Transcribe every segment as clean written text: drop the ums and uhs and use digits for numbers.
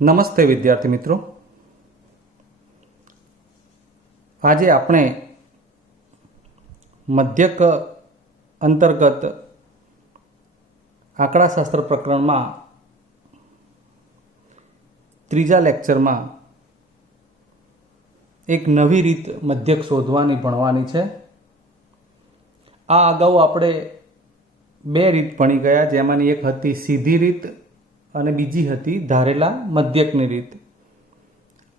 નમસ્તે વિદ્યાર્થી મિત્રો, આજે આપણે મધ્યક અંતર્ગત આંકડાશાસ્ત્ર પ્રકરણમાં ત્રીજા લેક્ચરમાં એક નવી રીત મધ્યક શોધવાની ભણવાની છે. આ અગાઉ આપણે બે રીત ભણી ગયા, જેમાંની એક હતી સીધી રીત અને બીજી હતી ધારેલા મધ્યકની રીત.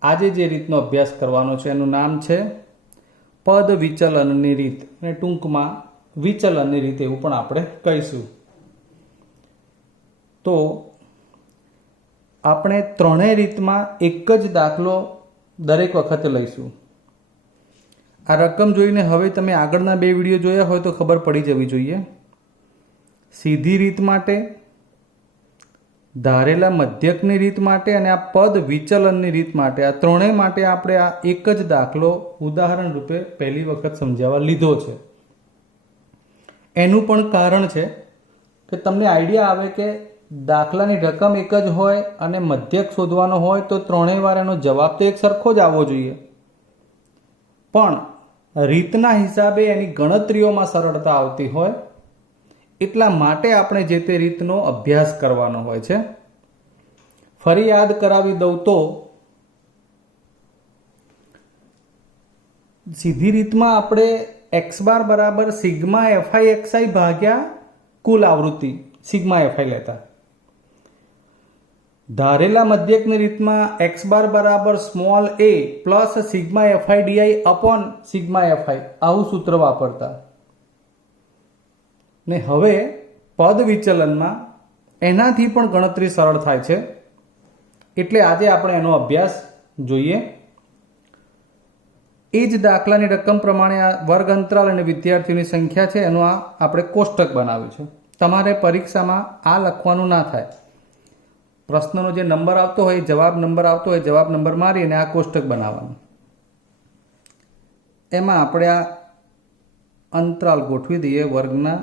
આજે જે રીતનો અભ્યાસ કરવાનો છે એનું નામ છે પદ વિચલનની રીત, અને ટૂંકમાં વિચલનની રીત એવું પણ આપણે કહીશું. તો આપણે ત્રણેય રીતમાં એક જ દાખલો દરેક વખતે લઈશું. આ રકમ જોઈને હવે તમે આગળના બે વિડીયો જોયા હોય તો ખબર પડી જવી જોઈએ. સીધી રીત માટે, ધારેલા મધ્યકની રીત માટે અને આ પદ વિચલનની રીત માટે, આ ત્રણેય માટે આપણે આ એક જ દાખલો ઉદાહરણ રૂપે પહેલી વખત સમજાવવા લીધો છે. એનું પણ કારણ છે કે તમને આઈડિયા આવે કે દાખલાની રકમ એક જ હોય અને મધ્યક શોધવાનો હોય તો ત્રણેય વાર એનો જવાબ તો એક સરખો જ આવવો જોઈએ, પણ રીતના હિસાબે એની ગણતરીઓમાં સરળતા આવતી હોય એટલા માટે આપણે જે તે રીતનો અભ્યાસ કરવાનો હોય છે. ફરી યાદ કરાવી દઉં તો સીધી રીતમાં આપણે x બાર બરાબર સિગ્મા એફઆઈ એક્સઆઈ ભાગ્યા કુલ આવૃત્તિ સિગ્મા એફઆઈ લેતા. ધારેલા મધ્યકની રીતમાં x બાર બરાબર small a plus sigma FI DI upon sigma FI આવું સૂત્ર વાપરતા. ને હવે પદ વિચલનમાં એનાથી પણ ગણતરી સરળ થાય છે, એટલે આજે આપણે એનો અભ્યાસ જોઈએ. એ જ દાખલાની રકમ પ્રમાણે આ વર્ગ અંતરાલ અને વિદ્યાર્થીઓની સંખ્યા છે એનું આ આપણે કોષ્ટક બનાવ્યું છે. તમારે પરીક્ષામાં આ લખવાનું ના થાય. પ્રશ્નનો જે નંબર આવતો હોય, જવાબ નંબર આવતો હોય, જવાબ નંબર મારી અને આ કોષ્ટક બનાવવાનું. એમાં આપણે આ અંતરાલ ગોઠવી દઈએ વર્ગના.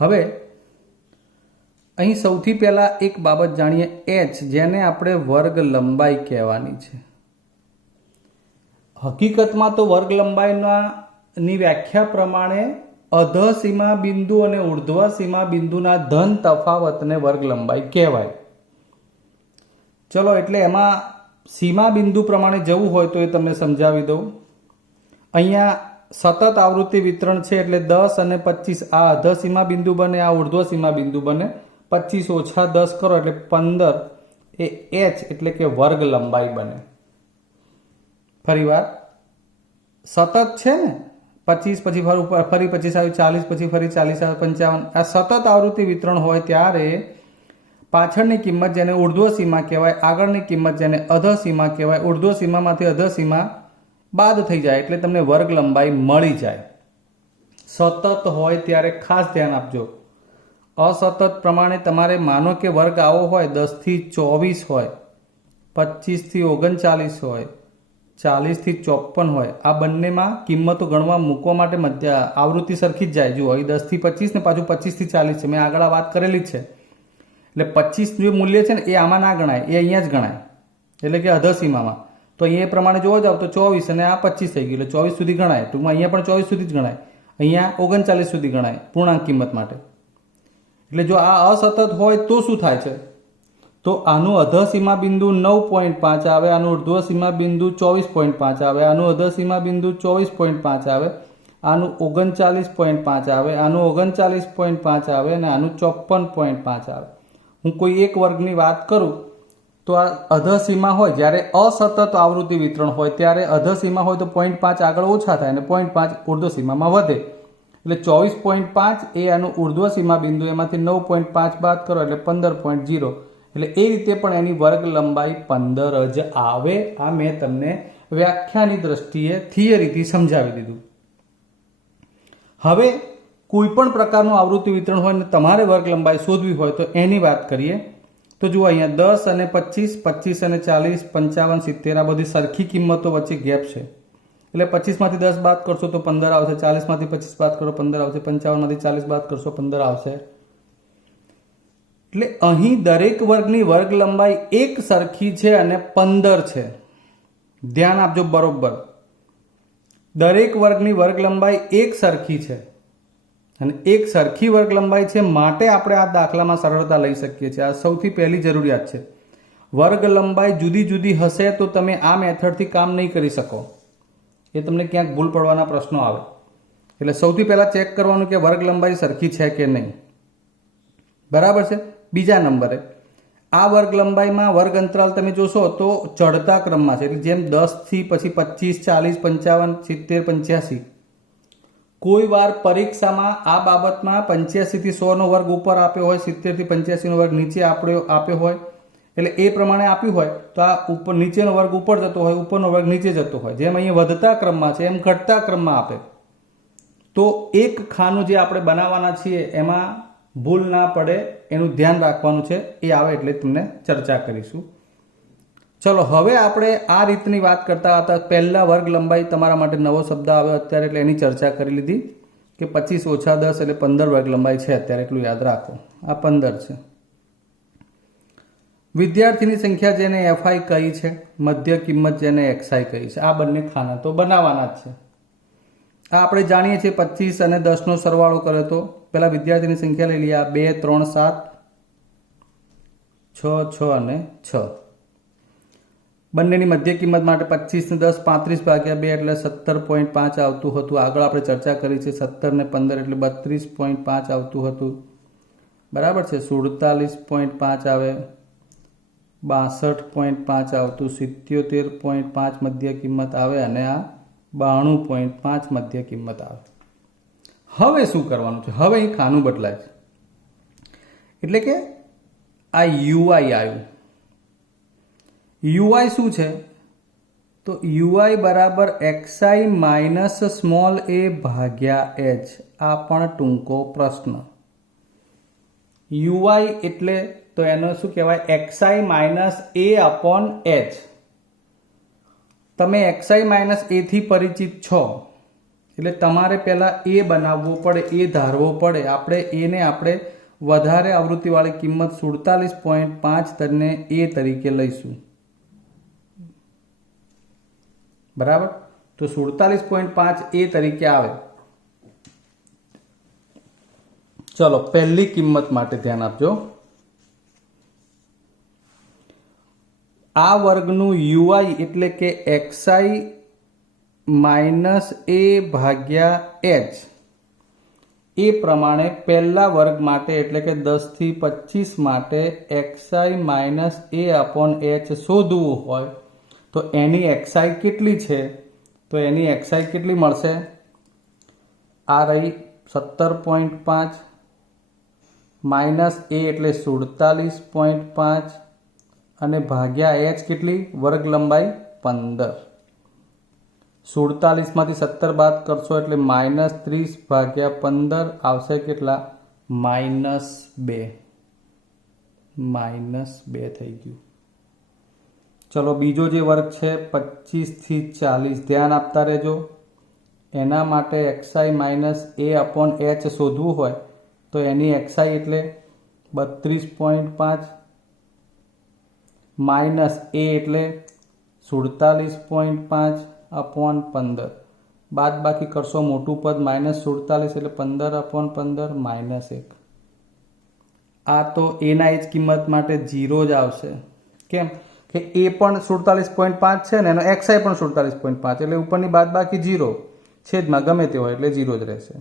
હવે અહીં સૌથી પહેલા એક બાબત જાણીએ, h, જેને આપણે વર્ગ લંબાઈ કહેવાની છે. હકીકતમાં તો વર્ગ લંબાઈની વ્યાખ્યા પ્રમાણે અધઃ સીમા બિંદુ અને ઉર્ધ્વ સીમા બિંદુના ધન તફાવતને વર્ગ લંબાઈ કહેવાય. ચલો, એટલે એમાં સીમા બિંદુ પ્રમાણે જવું હોય તો એ તમને સમજાવી દઉં. અહીંયા સતત આવૃત્તિ વિતરણ છે એટલે 10 અને 25 આ અધઃ સીમા બિંદુ બને, આ ઉર્ધ્વ સીમા બિંદુ બને. 25 ઓછા 10 કરો એટલે 15 એ h એટલે કે વર્ગ લંબાઈ બને. ફરીવાર સતત છે ને, 25 પછી ફરી 25 આવ્યું, 40 પછી ફરી 40 આવ્યું, 55. આ સતત આવૃત્તિ વિતરણ હોય ત્યારે પાછળની કિંમત જેને ઉર્ધ્વ સીમા કહેવાય, આગળની કિંમત જેને અધઃ સીમા કહેવાય, ઉર્ધ્વ સીમામાંથી અધઃ સીમા બાદ થઈ જાય એટલે તમને વર્ગ લંબાઈ મળી જાય. સતત હોય ત્યારે ખાસ ધ્યાન આપજો. અસતત પ્રમાણે તમારે માનો કે વર્ગ આવો હોય, 10 થી 24 હોય, 25 થી 39 હોય, 40 થી 54 હોય, આ બંનેમાં કિંમતો ગણવા મૂકવા માટે આવૃત્તિ સરખી જ જાય. જુઓ, અહીં 10 થી 25 ને પાછું 25 થી 40 છે, મેં આગળ આ વાત કરેલી જ છે. એટલે 25 જે મૂલ્ય છે ને એ આમાં ના ગણાય, એ અહીંયા જ ગણાય, એટલે કે અધઃ સીમામાં. તો અહીંયા પ્રમાણે જોવા જાવ તો 24 અને આ 25 થઈ ગયું, એટલે 24 સુધી ગણાય. ટૂંકમાં અહીંયા પણ 24 સુધી જ ગણાય, અહીંયા 39 સુધી ગણાય પૂર્ણાંક કિંમત માટે. એટલે જો આ અસતત હોય તો શું થાય છે, તો આનું અધઃ સીમા બિંદુ 9.5 આવે, આનું ઉર્ધ્વ સીમા બિંદુ 24.5 આવે, આનું અધઃ સીમા બિંદુ 24.5 આવે, આનું 39.5 આવે, આનું 39.5 આવે અને આનું 54.5 આવે. હું કોઈ એક વર્ગની વાત કરું તો આ અધઃ સીમા હોય, જ્યારે અસતત આવૃત્તિ વિતરણ હોય ત્યારે અધઃ સીમા હોય તો 0.5 આગળ ઓછા થાય અને 0.5 ઉર્ધ્વ સીમામાં વધે. એટલે 24.5 એ આનું ઉર્ધ્વ સીમા બિંદુ, એમાંથી 9.5 બાદ કરો એટલે 15.0. એટલે એ રીતે પણ એની વર્ગ લંબાઈ 15 જ આવે. આ મેં તમને વ્યાખ્યાની દ્રષ્ટિએ થિયરીથી સમજાવી દીધું. હવે કોઈ પણ પ્રકારનું આવૃત્તિ વિતરણ હોય ને તમારે વર્ગ લંબાઈ શોધવી હોય તો એની વાત કરીએ. તો જુઓ, અહીંયા 10 અને 25, 25 અને 40, 55, 70 આ બધી સરખી કિંમતો વચ્ચે ગેપ છે. એટલે 25માંથી 10 બાદ કરશો તો 15 આવશે, 40માંથી 25 બાદ કરો 15 આવશે, 55માંથી 40 બાદ કરશો 15 આવશે. એટલે અહીં દરેક વર્ગની વર્ગ લંબાઈ એક સરખી છે અને 15 છે. ધ્યાન આપજો બરોબર. દરેક વર્ગની વર્ગ લંબાઈ એક સરખી છે અને એક સરખી વર્ગ લંબાઈ છે, માટે આપણે આ દાખલામાં સરળતા લઈ શકીએ છીએ. આ સૌથી પહેલી જરૂરિયાત છે. વર્ગ લંબાઈ જુદી જુદી હશે તો તમે આ મેથડથી કામ નહીં કરી શકો, એ તમને ક્યાંક ભૂલ પડવાના પ્રશ્નો આવે. એટલે સૌથી પહેલાં ચેક કરવાનું કે વર્ગ લંબાઈ સરખી છે કે નહીં. બરાબર છે. બીજા નંબરે આ વર્ગ લંબાઈમાં વર્ગ અંતરાલ તમે જોશો તો ચડતા ક્રમમાં છે. એટલે જેમ 10 થી પછી 25, 40, 55, 70, 85. કોઈ વાર પરીક્ષામાં આ બાબતમાં 85 થી 100 નો વર્ગ ઉપર આપ્યો હોય, 70 થી 85 નો વર્ગ નીચે આપ્યો હોય, એટલે એ પ્રમાણે આપ્યું હોય તો આ ઉપર નીચેનો વર્ગ ઉપર જતો હોય, ઉપરનો વર્ગ નીચે જતો હોય. જેમ અહીંયા વધતા ક્રમમાં છે એમ ઘટતા ક્રમમાં આપે તો એક ખાનું જે આપણે બનાવવાના છીએ એમાં ભૂલ ના પડે એનું ધ્યાન રાખવાનું છે. એ આવે એટલે તમને ચર્ચા કરીશું. ચલો હવે આપણે આ રીતની વાત કરતા હતા. પહેલા વર્ગ લંબાઈ તમારા માટે નવો શબ્દ આવ્યો અત્યારે એટલે એની ચર્ચા કરી લીધી કે 25 ઓછા 10 એટલે 15 વર્ગ લંબાઈ છે અત્યારે, એટલું યાદ રાખો. આ 15 છે. વિદ્યાર્થીની સંખ્યા જેને એફઆઈ કહી છે, મધ્ય કિંમત જેને એક્સઆઈ કહી છે, આ બંને ખાના તો બનાવવાના જ છે. આ આપણે જાણીએ છીએ 25 અને 10 નો સરવાળો કરે તો પહેલા વિદ્યાર્થીની સંખ્યા લઈ લઈએ. 2, 3, 7, 6, 6 અને 6. બંનેની મધ્ય કિંમત માટે 25 ને 10 35 ભાગ્યા 2 એટલે 17.5 આવતું હતું. આગળ આપણે ચર્ચા કરી છે 17 ને 15 એટલે 32.5 આવતું હતું. બરાબર છે. 47.5 આવે, 62.5 આવતું, 77.5 મધ્ય કિંમત આવે અને આ 92.5 મધ્ય કિંમત આવે. હવે શું કરવાનું છે? હવે અહીં ખાનું બદલાય છે એટલે કે આ યુઆઈ આવ્યું. યુઆઈ શું છે? તો યુઆઈ બરાબર એક્સઆઈ માઇનસ સ્મોલ એ ભાગ્યા એચ. આ પણ ટૂંકો પ્રશ્ન. યુઆઈ એટલે તો એનો શું કહેવાય? એક્સઆઈ માઇનસ એ અપોન એચ. તમે એક્સઆઈ માઇનસ એ થી પરિચિત છો એટલે તમારે પહેલા એ બનાવવો પડે, એ ધારવો પડે. આપણે વધારે આવૃત્તિવાળી કિંમત 47.5 ને એ તરીકે લઈશું. બરાબર. તો 47.5 એ તરીકે આવે. ચલો પહેલી કિંમત માટે ધ્યાન આપજો. આ વર્ગનું યુઆઈ એટલે કે એક્સઆઈ માઇનસ એ ભાગ્યા એચ એ પ્રમાણે પહેલા વર્ગ માટે એટલે કે 10 થી 25 માટે એક્સઆઈ માઇનસ એ અપોન એચ શોધવું હોય તો એની એક્સઆઈ કેટલી છે? તો એની એક્સઆઈ કેટલી મળશે? આ રહી 17.5 માઇનસ એ એટલે 47.5 અને ભાગ્યા એચ કેટલી? વર્ગ લંબાઈ 15. 47માંથી 17 બાદ કરશો એટલે -30 ભાગ્યા 15 આવશે કેટલા? -2. -2 થઈ ગયું. ચલો બીજો જે વર્ગ છે 25 થી 40, ધ્યાન આપતા રહેજો. એના માટે એક્સઆઈ માઇનસ એ અપોન એચ શોધવું હોય તો એની એક્સઆઈ એટલે 32.5 માઇનસ એ એટલે 47.5 અપોન 15. બાદ બાકી કરશો મોટું પદ -47 એટલે 15 અપોન 15 -1. આ તો એના જ કિંમત માટે 0 જ આવશે. કેમ કે એ પણ 47.5 છે ને એનો એક્સઆઈ પણ 47.5 એટલે ઉપરની બાદ બાકી 0, છેદમાં ગમે તે હોય એટલે 0 જ રહેશે.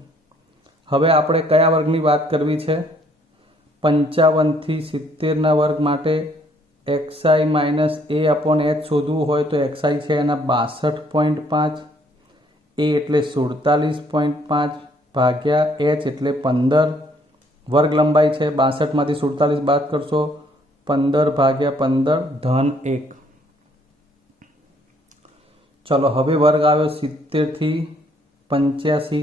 હવે આપણે કયા વર્ગની વાત કરવી છે? 55 થી 70 ના વર્ગ માટે એક્સઆઈ માઇનસ એ અપોન એચ શોધવું હોય તો એક્સઆઈ છે એના 62.5, એ એટલે 47.5 ભાગ્યા એચ એટલે 15. વર્ગ લંબાઈ છે 62માંથી 47 બાદ કરશો 15 ભાગ્યા 15 ધન 1. ચલો હવે વર્ગ આવ્યો 70 થી 85.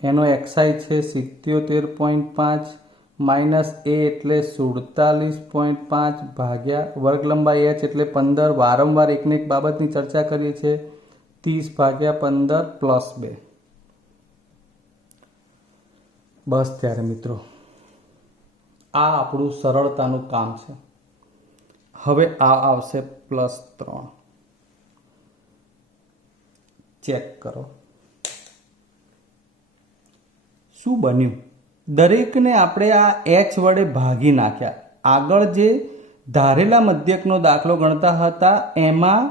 એનો એક્સઆઈ છે 77.5 માઇનસ એ એટલે 47.5 ભાગ્યા વર્ગ લંબાઈ એચ એટલે 15. વારંવાર એકને એક બાબતની ચર્ચા કરીએ છીએ 30/15 પ્લસ 2. બસ ત્યારે મિત્રો આ આપણું સરળતાનું કામ છે. હવે આ આવશે +3. ચેક કરો શું બન્યું. દરેકને આપણે આ h વડે ભાગી નાખ્યા. આગળ જે ધારેલા મધ્યકનો દાખલો ગણતા હતા એમાં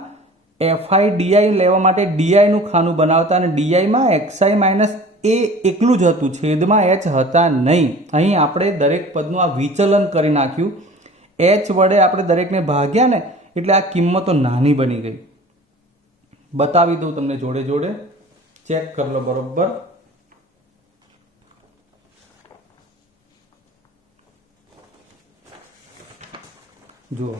FI DI લેવા માટે DI નું ખાનું બનાવતા અને DI માં XI માઇનસ એ એકલું જ હતું, છેદમાં h હતા નહીં. અહીં આપણે દરેક પદનું આ વિચલન કરી નાખ્યું. h વડે આપણે દરેકને ભાગ્યા ને એટલે આ કિંમતો નાની બની ગઈ. બતાવી દઉં તમને જોડે જોડે, ચેક કરી લો બરોબર. જુઓ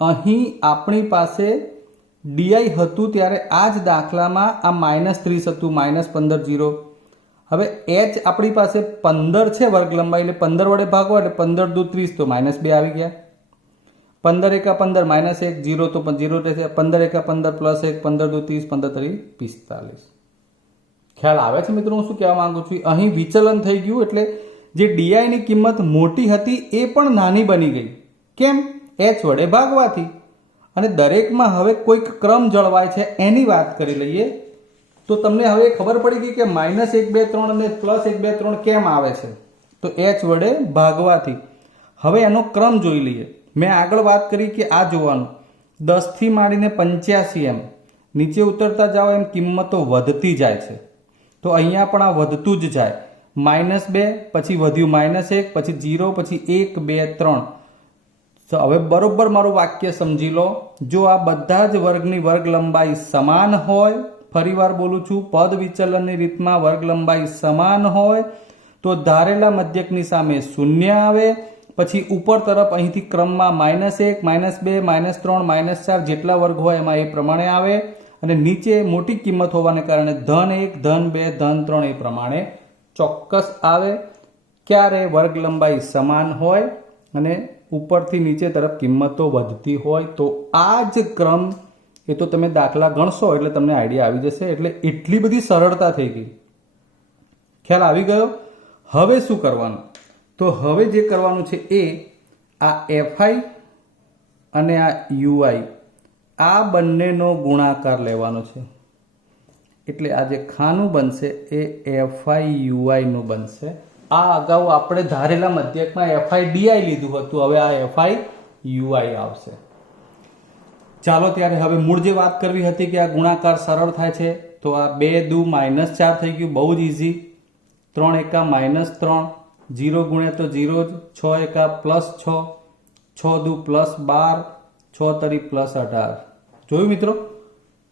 અહીં આપણી પાસે DI હતું ત્યારે આ જ દાખલામાં આ -30 હતું, -15 0. હવે h આપણી પાસે 15 છે વર્ગ લંબાઈ, એટલે 15 વડે ભાગો એટલે 15 દુ 30 તો -2 આવી ગયા. 15 એકા 15 -1 0 તો 0 રહેશે. 15 એકા 15 +1 15 દુ 30 15 તરી 45. ખ્યાલ આવે છે મિત્રો હું શું કહેવા માંગુ છું. અહીં વિચલન થઈ ગયું એટલે જે DI ની કિંમત મોટી હતી એ પણ નાની બની ગઈ. કેમ? h વડે ભાગવાથી. અને દરેકમાં હવે કોઈક ક્રમ જળવાય છે એની વાત કરી લઈએ તો તમને હવે ખબર પડી ગઈ કે -1 2 3 અને +1 2 3 કેમ આવે છે. તો h વડે ભાગવાથી. હવે એનો ક્રમ જોઈ લઈએ. મેં આગળ વાત કરી કે આ જોવાનું 10 થી માંડીને 85 એમ નીચે ઉતરતા જાઓ એમ કિંમતો વધતી જાય છે. તો અહીંયા પણ આ વધતું જ જાય. -2 પછી વધ્યું -1 પછી 0 પછી 1 2 3. હવે બરોબર મારું વાક્ય સમજી લો. જો આ બધા જ વર્ગની વર્ગ લંબાઈ સમાન હોય, ફરીવાર બોલું છું, પદ વિચલનની રીતમાં વર્ગ લંબાઈ સમાન હોય તો ધારેલા મધ્યકની સામે 0 આવે. પછી ઉપર તરફ અહીંથી ક્રમમાં -1 -2 -3 -4 જેટલા વર્ગ હોય એમાં એ પ્રમાણે આવે. અને નીચે મોટી કિંમત હોવાને કારણે -1 -2 -3 એ પ્રમાણે ચોક્કસ આવે. ક્યારે? વર્ગ લંબાઈ સમાન હોય અને ઉપરથી નીચે તરફ કિંમતો વધતી હોય તો આ જ ક્રમ. એ તો તમે દાખલા ગણશો એટલે તમને આઈડિયા આવી જશે. એટલે એટલી બધી સરળતા થઈ ગઈ. ખ્યાલ આવી ગયો. હવે શું કરવાનું? તો હવે જે કરવાનું છે એ આ FI અને આ UI આ બંનેનો ગુણાકાર લેવાનો છે. એટલે આ જે ખાનું બનશે એ FI UI નું બનશે. આ અગાઉ આપણે ધારેલા મધ્યકમાં FI DI લીધું હતું, હવે આ FI UI આવશે. ચાલો ત્યારે હવે મૂળ જે વાત કરવી હતી કે આ ગુણાકાર સરળ થાય છે તો આ 2 દુ -4 થઈ ગયું, બહુ જ ઇઝી. 3 એકા -3, 0 ગુણ્યા તો 0 જ. 6 એકા +6, 6 દુ +12, 6 તરી +18. જોયું મિત્રો?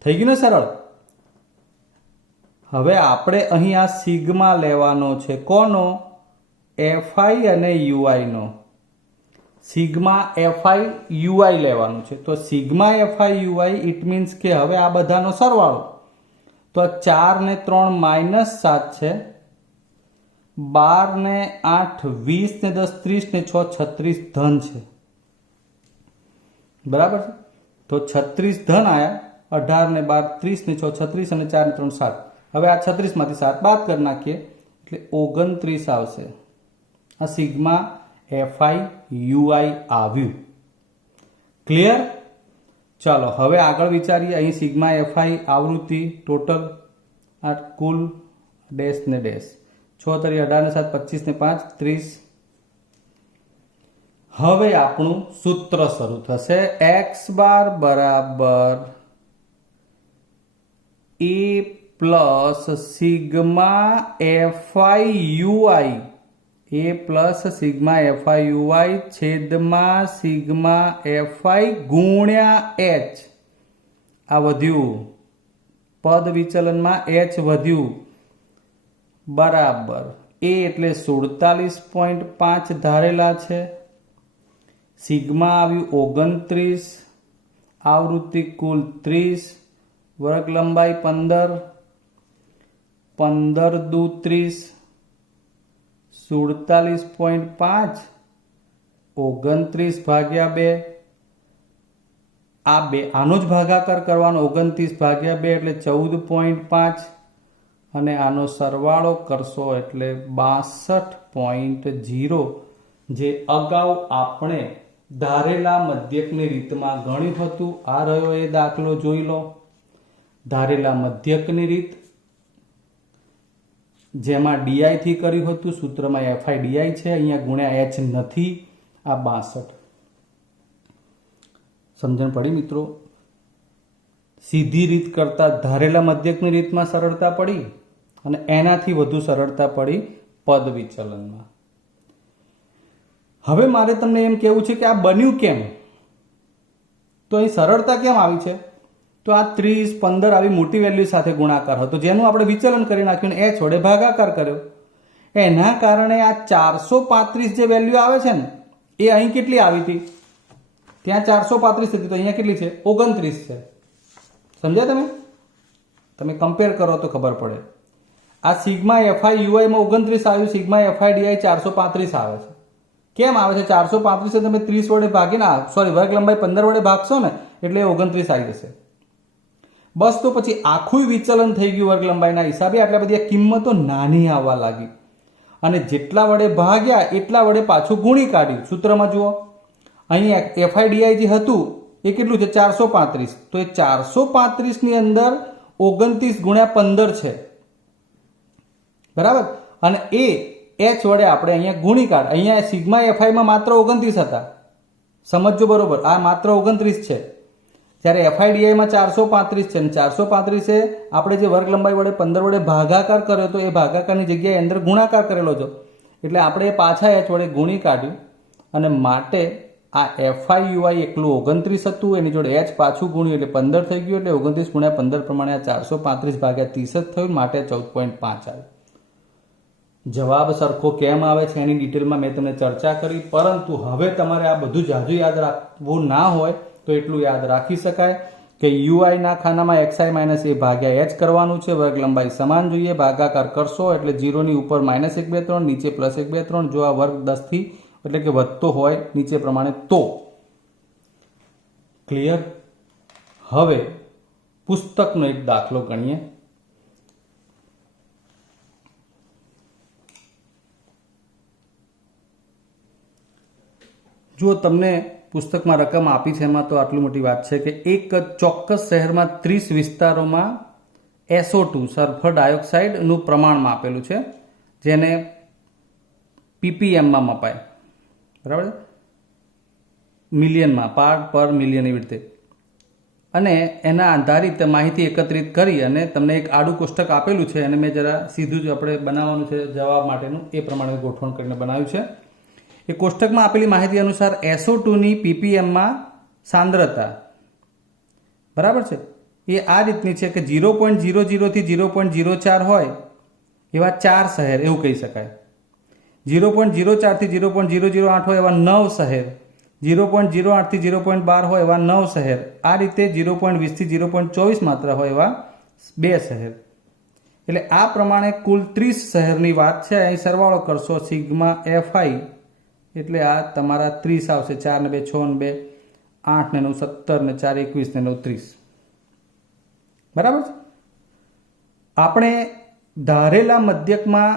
થઈ ગયું ને સરળ. હવે આપણે અહીં આ સિગ્મા લેવાનો છે. કોનો? FI અને UI નો. સિગ્મા FI UI લેવાનું છે. તો sigma FI UI it means કે હવે આ બધાનો સરવાળો. તો 4 ને 3 -7 છે, 12 ને 8 20 ને 10 30 ને 6 36 ધન છે. બરાબર છે? તો 36 ધન આયા. 18 ને 12 30 ને 6 36 અને 4 ને 3 7. હવે આ 36 માંથી 7 બાદ કરી નાખીએ એટલે 29 આવશે. આ સિગ્મા FI UI આવ્યું. ક્લિયર? ચાલો હવે આગળ વિચારીએ. અહીં સિગ્મા FI આવૃત્તિ ટોટલ આ કુલ ડેશ ને ડેશ 6 તરી 18 ને 7 25 ને 5 30. હવે આપણું સૂત્ર શરૂ થશે. x બાર બરાબર a plus sigma FI UI, a plus sigma FI UI છેદમાં સિગ્મા FI ગુણ્યા h. આ વધ્યું પદ વિચલનમાં h વધ્યું બરાબર a એટલે 47.5 ધારેલા છે. સિગ્મા આવ્યું 29, આવૃત્તિ કુલ 30, વર્ગ લંબાઈ 15, 15 દુ 30, 47.5, 29 ભાગ્યા 2, આ બે આનો જ ભાગાકાર કરવાનો 29 ભાગ્યા 2 એટલે 14.5 અને આનો સરવાળો કરશો એટલે 62.0 જે અગાઉ આપણે ધારેલા મધ્યકની રીતમાં ગણ્યું હતું. આ રહ્યો એ દાખલો જોઈ લો. ધારેલા મધ્યકની રીત જેમાં ડીઆઈ થી કર્યું હતું, સૂત્રમાં એફઆઈ ડીઆઈ છે, અહીંયા ગુણ્યા એચ નથી. આ 62 સમજણ પડી મિત્રો? સીધી રીત કરતા ધારેલા મધ્યકની રીતમાં સરળતા પડી અને એનાથી વધુ સરળતા પડી પદ વિચલનમાં. હવે મારે તમને એમ કહેવું છે કે આ બન્યું કેમ? તો અહીં સરળતા કેમ આવી છે? તો આ 30, 15 આવી મોટી વેલ્યુ સાથે ગુણાકાર હતો, જેનું આપણે વિચલન કરી નાખ્યું ને h વડે ભાગાકાર કર્યો. એના કારણે આ 435 જે વેલ્યુ આવે છે ને એ અહીં કેટલી આવી હતી? ત્યાં 435 હતી, તો અહીંયા કેટલી છે? 29 છે. સમજ્યા તમે? તમે કમ્પેર કરો તો ખબર પડે. આ સિગ્મા એફઆઈ યુઆઈમાં 29 આવ્યું, સિગ્મા એફઆઈ ડીઆઈ 435 આવે છે. કેમ આવે છે? 435 તમે 30 વડે ભાગીને વર્ગ લંબાઈ 15 વડે ભાગશો ને એટલે 29 આવી જશે. બસ તો પછી આખું વિચલન થઈ ગયું વર્ગ લંબાઈના હિસાબે. આટલા બધી કિંમતો નાની આવવા લાગી અને જેટલા વડે ભાગ્યા એટલા વડે પાછું ગુણી કાઢ્યું. સૂત્રમાં જુઓ, અહીં એફઆઈડીઆઈ જે હતું એ કેટલું છે? 435. તો એ 435 ની અંદર 29 ગુણ્યા 15 છે, બરાબર? અને એ એચ વડે આપણે અહીંયા ગુણી કાઢ. અહીંયા સિગ્મા એફઆઈમાં માત્ર 29 હતા, સમજજો બરોબર. આ માત્ર 29 છે, જ્યારે એફઆઈડીઆઈમાં 435 છે. 435 એ આપણે જે વર્ગ લંબાઈ વડે 15 વડે ભાગાકાર કર્યો હતો એ ભાગાકારની જગ્યાએ અંદર ગુણાકાર કરેલો છે. એટલે આપણે પાછા એચ વડે ગુણી કાઢ્યું અને માટે આ એફઆઈ યુઆઈ એકલું 29 હતું, એની જોડે એચ પાછું ગુણ્યું એટલે 15 થઈ ગયું. એટલે 29 ગુણ્યા 15 પ્રમાણે આ 435 ભાગ્યા 30 જ થયું, માટે 14.5 આવ્યું. જવાબ સરખો કેમ આવે છે એની ડિટેલમાં મેં તમને ચર્ચા કરી, પરંતુ હવે તમારે આ બધું જાજુ યાદ રાખવું ના હોય તો એટલું યાદ રાખી શકાય કે યુઆઈના ખાનામાં એક્સઆઈ માઇનસ એ ભાગ્યા એચ કરવાનું છે. વર્ગ લંબાઈ સમાન જોઈએ, ભાગાકાર કરશો એટલે 0 ની ઉપર -1 2 3, નીચે +1 2 3. જો આ વર્ગ 10 થી એટલે કે વધતો હોય નીચે પ્રમાણે તો ક્લિયર. હવે પુસ્તકનો એક દાખલો ગણીએ. જો તમને પુસ્તકમાં રકમ આપી છે એમાં તો આટલી મોટી વાત છે કે એક ચોક્કસ શહેરમાં 30 વિસ્તારોમાં SO2 સલ્ફર ડાયોક્સાઇડનું પ્રમાણ માપેલું છે, જેને PPMમાં મપાય, બરાબર? મિલિયનમાં, પાર્ટ પર મિલિયન એવી રીતે. અને એના આધારિત માહિતી એકત્રિત કરી અને તમને એક આડું કોષ્ટક આપેલું છે અને મેં જરા સીધું જ આપણે બનાવવાનું છે જવાબ માટેનું, એ પ્રમાણે ગોઠવણ કરીને બનાવ્યું છે. એ કોષ્ટકમાં આપેલી માહિતી અનુસાર SO2 ની PPMમાં સાંદ્રતા, બરાબર છે, એ આ રીતની છે કે 0.00 થી 0.04 હોય એવા 4 શહેર એવું કહી શકાય. 0.04 થી 0.008 હોય એવા 9 શહેર, 0.08 થી 0.12 હોય એવા 9 શહેર, આ રીતે 0.20 થી 0.24 માત્ર હોય એવા 2 શહેર. એટલે આ પ્રમાણે કુલ 30 શહેરની વાત છે. અહીં સરવાળો કરશો સિગ્મા એફઆઈ એટલે આ તમારા 30 આવશે. 4 ને 2 6 ને 2 8 ને 9 17 ને 4 21 ને 9 30, બરાબર છે. આપણે ધારેલા મધ્યકમાં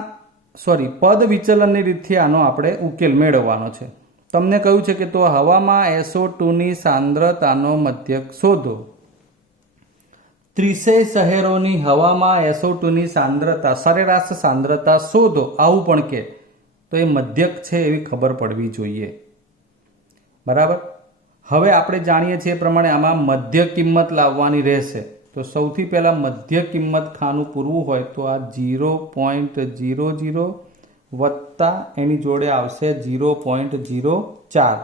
પદ વિચલનની રીતથી આનો આપણે ઉકેલ મેળવવાનો છે. તમને કહ્યું છે કે તો હવામાં SO2 ની સાંદ્રતાનો મધ્યક શોધો. 30 શહેરોની હવામાં SO2 ની સાંદ્રતા, સરેરાશ સાંદ્રતા શોધો, આવું પણ કે તો એ મધ્યક છે એવી ખબર પડવી જોઈએ, બરાબર? હવે આપણે જાણીએ છીએ એ પ્રમાણે આમાં મધ્ય કિંમત લાવવાની રહેશે. તો સૌથી પહેલા મધ્ય કિંમત ખાનું પૂરવું હોય તો આ 0.00 વત્તા એની જોડે આવશે 0.04,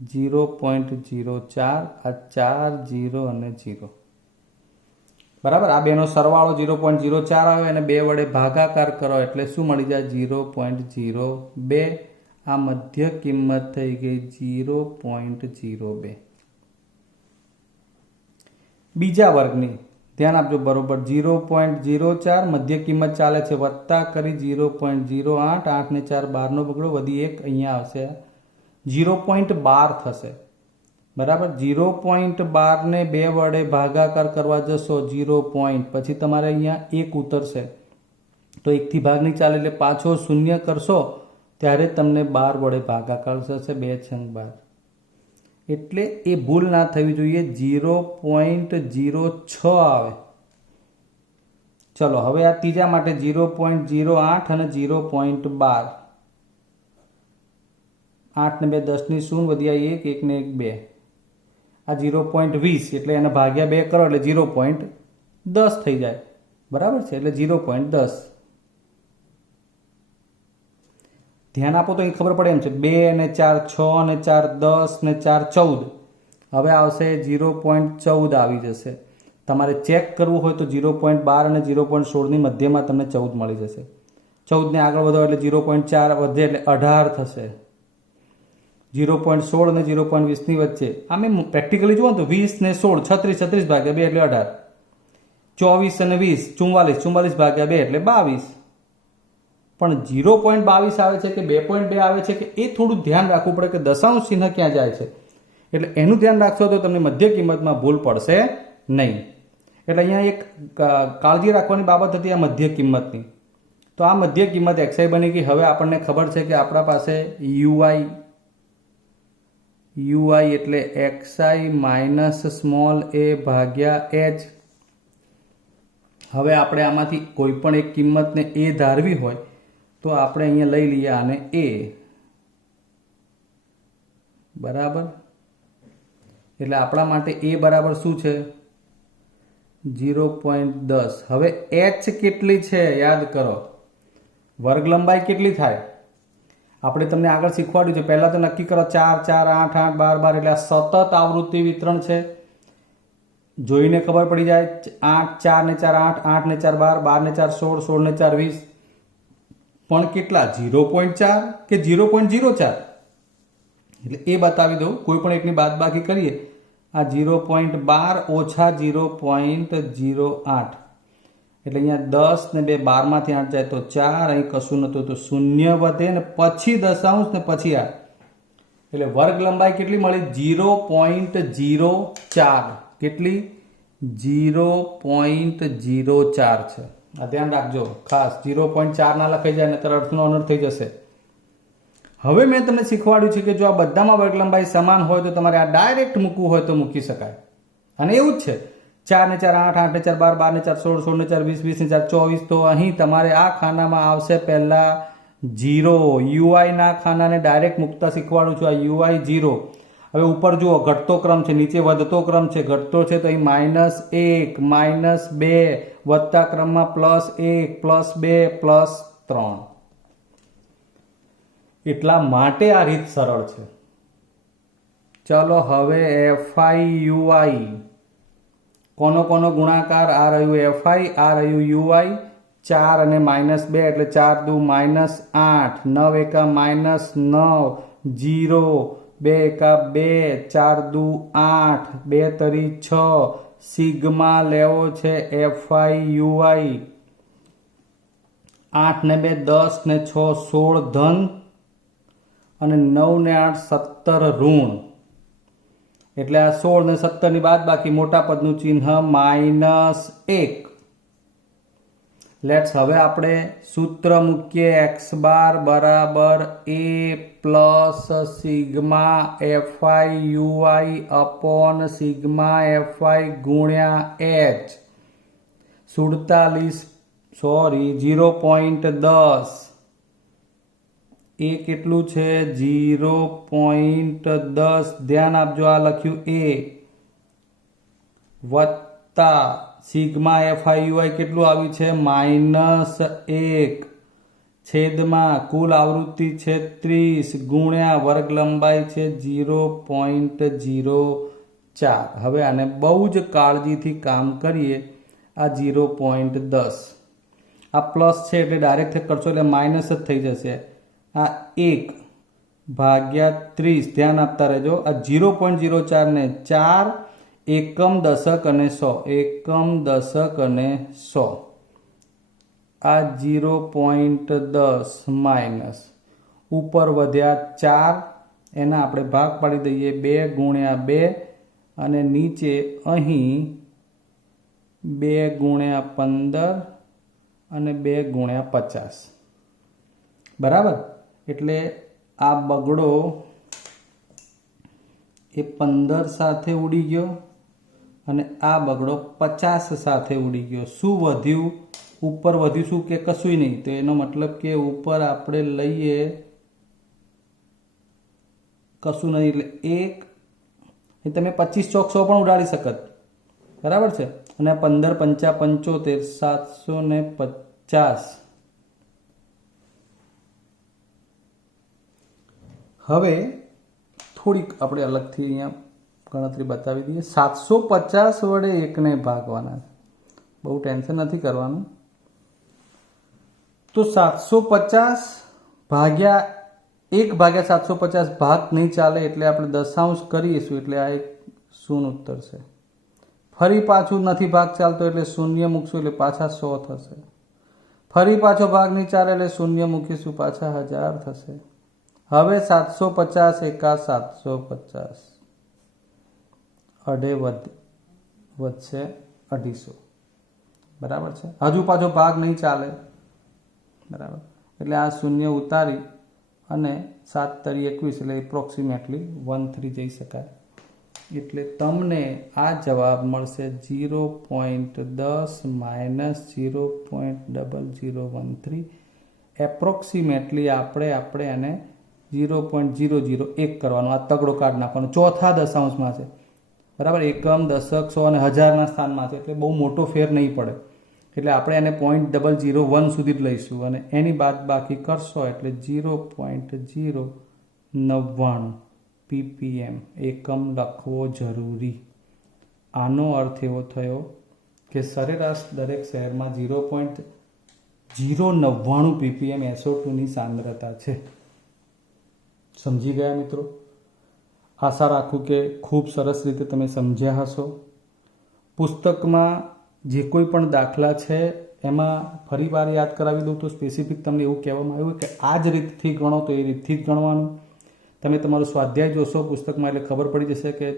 0.04, આ 4 0 અને 0, બરાબર? આ બેનો સરવાળો 0.04 આવ્યો અને 2 વડે ભાગાકાર કરો એટલે શું મળી જાય? 0.02. આ મધ્ય કિંમત થઈ ગઈ 0.02. બીજા વર્ગની ધ્યાન આપજો, બરોબર? 0.04 મધ્ય કિંમત ચાલે છે, વત્તા કરી 0.08, 8 ને 4 12 નો બગડો, વધી 1 અહીંયા આવશે 0.12 થશે. બરાબર. 0.12 ને 2 વડે ભાગાકાર કરવા જશો 0. પછી તમારે અહીંયા 1 ઉતરશે તો 1થી ભાગ નહીં ચાલે એટલે પાછો 0 કરશો ત્યારે તમને 12 વડે ભાગાકાર થશે 2/12. એટલે એ ભૂલ ના થવી જોઈએ. 0.06 આવે. ચલો હવે આ ત્રીજા માટે 0.08 અને 0.12. 8 ને 2 10 ની 0 વધ્યા 1 1 ને 1 2. આ 0.20 એટલે એને ભાગ્યા 2 કરો એટલે 0.10 થઈ જાય. બરાબર છે, એટલે 0.10. ધ્યાન આપો તો અહીં ખબર પડે એમ છે. 2 અને 4 6 અને 4 10 ને 4 14. હવે આવશે 0.14 આવી જશે. તમારે ચેક કરવું હોય તો 0.12 અને 0.16 ની મધ્યમાં તમને 14 મળી જશે. 14 ને આગળ વધો એટલે 0.4 વધે એટલે 18 થશે. 0.16 અને 0.20 ની વચ્ચે આમે પ્રેક્ટિકલી જુઓ તો 20 ને 16 36 36 ભાગ્યા 2 એટલે 18. 24 અને 20 44 44 ભાગ્યા 2 એટલે 22. પણ 0.22 આવે છે કે 2.2 આવે છે કે એ થોડું ધ્યાન રાખવું પડે કે દશાંશ ચિહ્ન ક્યાં જાય છે. એટલે એનું ધ્યાન રાખશો તો તમને મધ્ય કિંમતમાં ભૂલ પડશે નહીં. એટલે અહીંયા એક કાળજી રાખવાની બાબત હતી આ મધ્ય કિંમતની. તો આ મધ્ય કિંમત xi બની ગઈ. હવે આપણને ખબર છે કે આપણા પાસે ui એટલે xi માઇનસ સ્મોલ a ભાગ્યા h. હવે આપણે આમાંથી કોઈ પણ એક કિંમતને a ધારવી હોય તો આપણે અહીંયા લઈ લઈએ આને a. બરાબર. એટલે આપણા માટે a બરાબર શું છે? 0.10. હવે h કેટલી છે યાદ કરો. વર્ગ લંબાઈ કેટલી થાય આપણે તમને આગળ શીખવાડ્યું છે. પહેલા તો નક્કી કરો 4 4 8 8 12 12 એટલે આ સતત આવૃત્તિ વિતરણ છે. જોઈને ખબર પડી જાય. 8 4 ને 4 8 8 ને 4 12 12 ને 4 16 16 ને 4 20. પણ કેટલા? 0.4 કે 0.04? એટલે એ બતાવી દઉં. કોઈ પણ એકની બાદબાકી કરીએ. આ 0.12 ઓછા 0.08 એટલે અહીંયા 10 ને 2 12 માંથી 8 જાય તો 4. અહીં કશું નતું તો 0 વધે ને પછી દશાંશ ને પછી 8 એટલે વર્ગ લંબાઈ કેટલી મળી? 0.04. કેટલી? 0.04 છે. આ ધ્યાન રાખજો ખાસ. 0.4 ના લખાઈ જાય નહીતર અર્થનો અનર્થ થઈ જશે. હવે મેં તમને શીખવાડ્યું છે કે જો આ બધામાં વર્ગ લંબાઈ સમાન હોય તો તમારે આ ડાયરેક્ટ મૂકવું હોય તો મૂકી શકાય. અને એવું જ છે. 4 ને 4 8 8 ને 4 12 12 ને 4 16 16 ને 4 20 20 ને 4 24. તો અહીં તમારે આ ખાનામાં આવશે પહેલા 0. ui ના ખાનાને ડાયરેક્ટ મૂકતા શીખવાડું છું. આ ui 0. હવે ઉપર જુઓ ઘટતો ક્રમ છે, નીચે વધતો ક્રમ છે. ઘટતો છે તો અહીં -1 -2 વધતા ક્રમમાં +1 +2 +3. એટલા માટે આ રીત સરળ છે. ચલો હવે fi ui કોનો કોનો ગુણાકાર? આ રહ્યું fi, આ રહ્યું ui. 4 અને -2 એટલે 4 દુ -8 9 એકા -9 0 2 એકા 2 4 દુ 8 2 તરી 6. સિગ્મા લેવો છે fi ui. 8 ને 2 10 ને 6 16 ધન અને 9 ને 8 17 ઋણ. એટલે આ 16 ને 17 ની બાદ બાકી મોટા પદનું ચિહ્ન -1. લેટ્સ હવે આપણે સૂત્ર મૂકીએ. x બાર બરાબર a plus sigma fi ui upon sigma fi ગુણ્યા h. 0.10 એ કેટલું છે? 0.10. ધ્યાન આપજો આ લખ્યું a વત્તા સિગ્મા fi ui કેટલું આવ્યું છે? -1 છેદમાં કુલ આવૃત્તિ છે 30 ગુણ્યા વર્ગ લંબાઈ છે 0.04. હવે આને બહુ જ કાળજીથી કામ કરીએ. આ 0.10 આ પ્લસ છે એટલે ડાયરેક્ટ કરશો એટલે માઇનસ જ થઈ જશે. આ 1 ભાગ્યા 30. ધ્યાન આપતા રહેજો. આ 0.04 ને 4 એકમ દશક અને 100 એકમ દશક અને 100. આ 0.10 માઇનસ ઉપર વધ્યા 4 એના આપણે ભાગ પાડી દઈએ 2 ગુણ્યા 2 અને નીચે અહીં 2 ગુણ્યા 15 અને 2 ગુણ્યા 50 બરાબર. એટલે આ બગડો એ 15 સાથે ઉડી ગયો અને આ બગડો 50 સાથે ઉડી ગયો. શું વધ્યું? ઉપર વધ્યું શું કે કશું નહીં? તો એનો મતલબ કે ઉપર આપણે લઈએ કશું નહીં, એટલે 1 તમે 25 ચોક 100 પણ ઉડાડી શકત, બરાબર છે. અને 15 પંચા 75 750. હવે થોડીક આપણે અલગથી અહીંયા ગણતરી બતાવી દઈએ. 750 વડે 1ને ભાગવાના, બહુ ટેન્શન નથી કરવાનું. તો 750 ભાગ્યા 1 ભાગ્યા 750 ભાગ નહીં ચાલે, એટલે આપણે દશાંશ કરીશું, એટલે આ એક શૂન્ય ઉત્તર છે. ફરી પાછું નથી ભાગ ચાલતો એટલે શૂન્ય મૂકશું, એટલે પાછા 100 થશે. ફરી પાછો ભાગ નહીં ચાલે એટલે શૂન્ય મૂકીશું, પાછા 1000 થશે. હવે 750 એકા 750 અઢે વધશે 250, બરાબર છે. હજુ પાછો ભાગ નહીં ચાલે, બરાબર. એટલે આ શૂન્ય ઉતારી અને 7 તરી 21 એટલે એપ્રોક્સિમેટલી 13 જઈ શકાય. એટલે તમને આ જવાબ મળશે 0.10 માઇનસ 0.0013. એપ્રોક્સિમેટલી આપણે એને 0.001 કરવાનું, આ તગડો કાઢ નાખવાનો. ચોથા દશાંશમાં છે, બરાબર. એકમ, દશક, 100 અને હજારના સ્થાનમાં છે, એટલે બહુ મોટો ફેર નહીં પડે. એટલે આપણે એને 0.001 સુધી જ લઈશું અને એની બાદ બાકી કરશો એટલે 0.099 ppm એકમ લખવો જરૂરી. આનો અર્થ એવો થયો કે સરેરાશ દરેક શહેરમાં 0.099 ppm SO2ની સાંદ્રતા છે. સમજી ગયા મિત્રો? આશા રાખું કે ખૂબ સરસ રીતે તમે સમજ્યા હશો. પુસ્તકમાં જે કોઈ પણ દાખલા છે એમાં ફરી વાર યાદ કરાવી દઉં તો સ્પેસિફિક તમને એવું કહેવામાં આવ્યું કે આ જ રીતથી ગણો તો એ રીતથી જ ગણવાનું. તમે તમારું સ્વાધ્યાય જોશો પુસ્તકમાં એટલે ખબર પડી જશે કે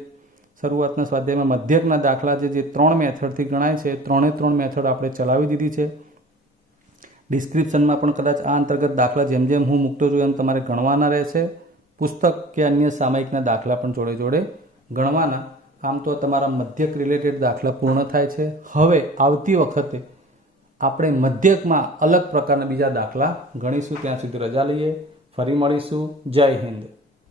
શરૂઆતના સ્વાધ્યાયમાં મધ્યકના દાખલા છે જે 3 મેથડથી ગણાય છે, 3 મેથડ આપણે ચલાવી દીધી છે. ડિસ્ક્રિપ્શનમાં પણ કદાચ આ અંતર્ગત દાખલા જેમ જેમ હું મૂકતો જોઉં એમ તમારે ગણવાના રહેશે. પુસ્તક કે અન્ય સામયિકના દાખલા પણ જોડે જોડે ગણવાના. આમ તો તમારા મધ્યક રિલેટેડ દાખલા પૂર્ણ થાય છે. હવે આવતી વખતે આપણે મધ્યકમાં અલગ પ્રકારના બીજા દાખલા ગણીશું. ત્યાં સુધી રજા લઈએ, ફરી મળીશું. જય હિન્દ.